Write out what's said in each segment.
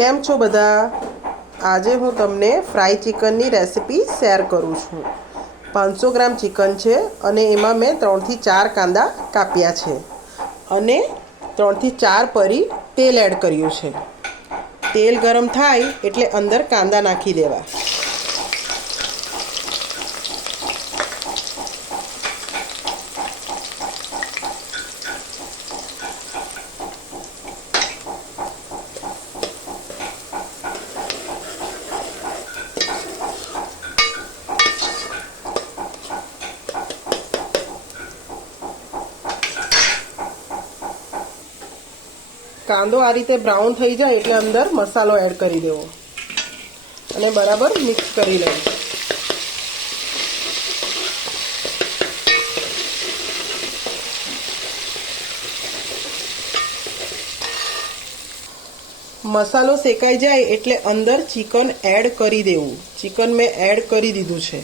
કેમ છો બધા? આજે હું તમને ફ્રાય ચિકનની રેસિપી શેર કરું છું। 500 ગ્રામ ચિકન છે અને એમાં મેં 3 થી 4 કાંદા કાપ્યા છે અને 3 થી 4 પરી તેલ એડ કર્યું છે। તેલ ગરમ થાય એટલે અંદર કાંદા નાખી દેવા। કાંદો આ રીતે બ્રાઉન થઈ જાય એટલે અંદર મસાલો એડ કરી દેવો અને બરાબર મિક્સ કરી લેવું। મસાલો શેકાઈ જાય એટલે અંદર ચિકન એડ કરી દેવું। ચિકન મેં એડ કરી દીધું છે।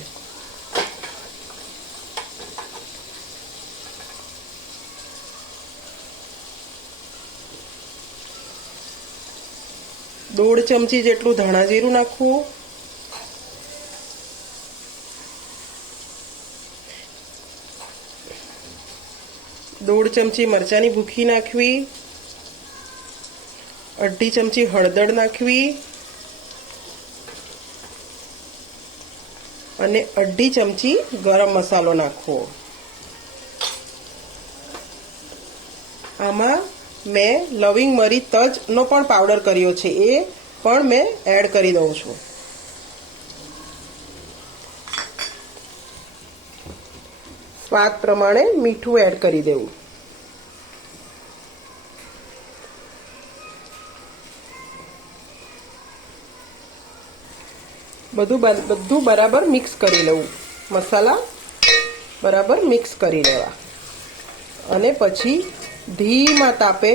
દોઢ ચમચી જેટલું ધાણા જીરું નાખવું, 1/2 ચમચી મરચાંની ભૂકી નાખવી, 1/2 ચમચી હળદર નાખવી અને 1/2 ચમચી ગરમ મસાલો નાખવો। આમાં મેં લવિંગ મરી તજનો પણ પાવડર કર્યો છે, એ પણ મેં એડ કરી દઉં છું। સ્વાદ પ્રમાણે મીઠું એડ કરી દેવું। બધું બરાબર મિક્સ કરી લેવું। મસાલા બરાબર મિક્સ કરી લેવા અને પછી ધીમા તાપે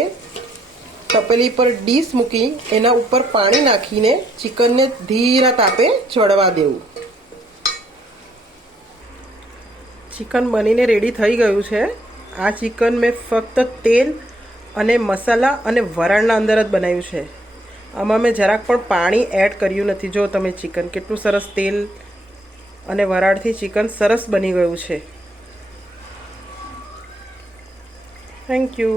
તપેલી પર ડીશ મૂકી એના ઉપર પાણી નાખીને ચિકનને ધીરા તાપે ચડવા દેવું। ચિકન બનીને રેડી થઈ ગયું છે। આ ચિકન મેં ફક્ત તેલ અને મસાલા અને વરાળના અંદર જ બનાવ્યું છે। આમાં મેં જરાક પણ પાણી એડ કર્યું નથી। જો તમે ચિકન કેટલું સરસ તેલ અને વરાળથી ચિકન સરસ બની ગયું છે। Thank you.